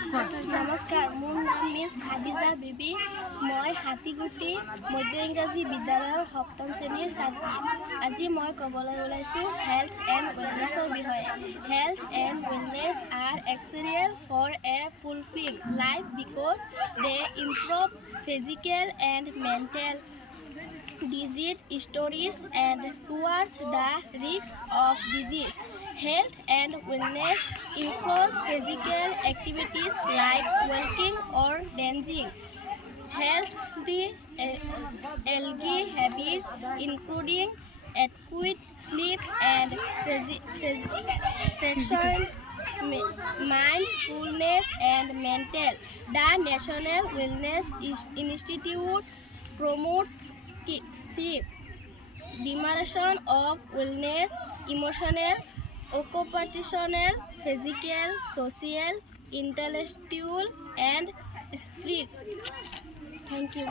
নমস্কাৰ, মোৰ নাম মিছ খাদিজা বিবি। মই হাতীগুটি মধ্য ইংৰাজী বিদ্যালয়ৰ 7ম শ্ৰেণীৰ ছাত্ৰী। আজি মই ক'বলৈ ওলাইছোঁ হেল্থ এণ্ড ৱেলনেছৰ বিষয়ে। হেল্থ এণ্ড ৱেলনেছ আৰ এক্সেৰিয়েল for a fulfil life because they improve physical and mental disease stories and towards the risks of disease. Health and wellness includes physical activities like walking or dancing. Healthy habits including adequate sleep and fraction mindfulness and mental. The National Wellness Institute promotes sleep, dimension of wellness, emotional, occupational, physical, social, intellectual, and spirit. Thank you.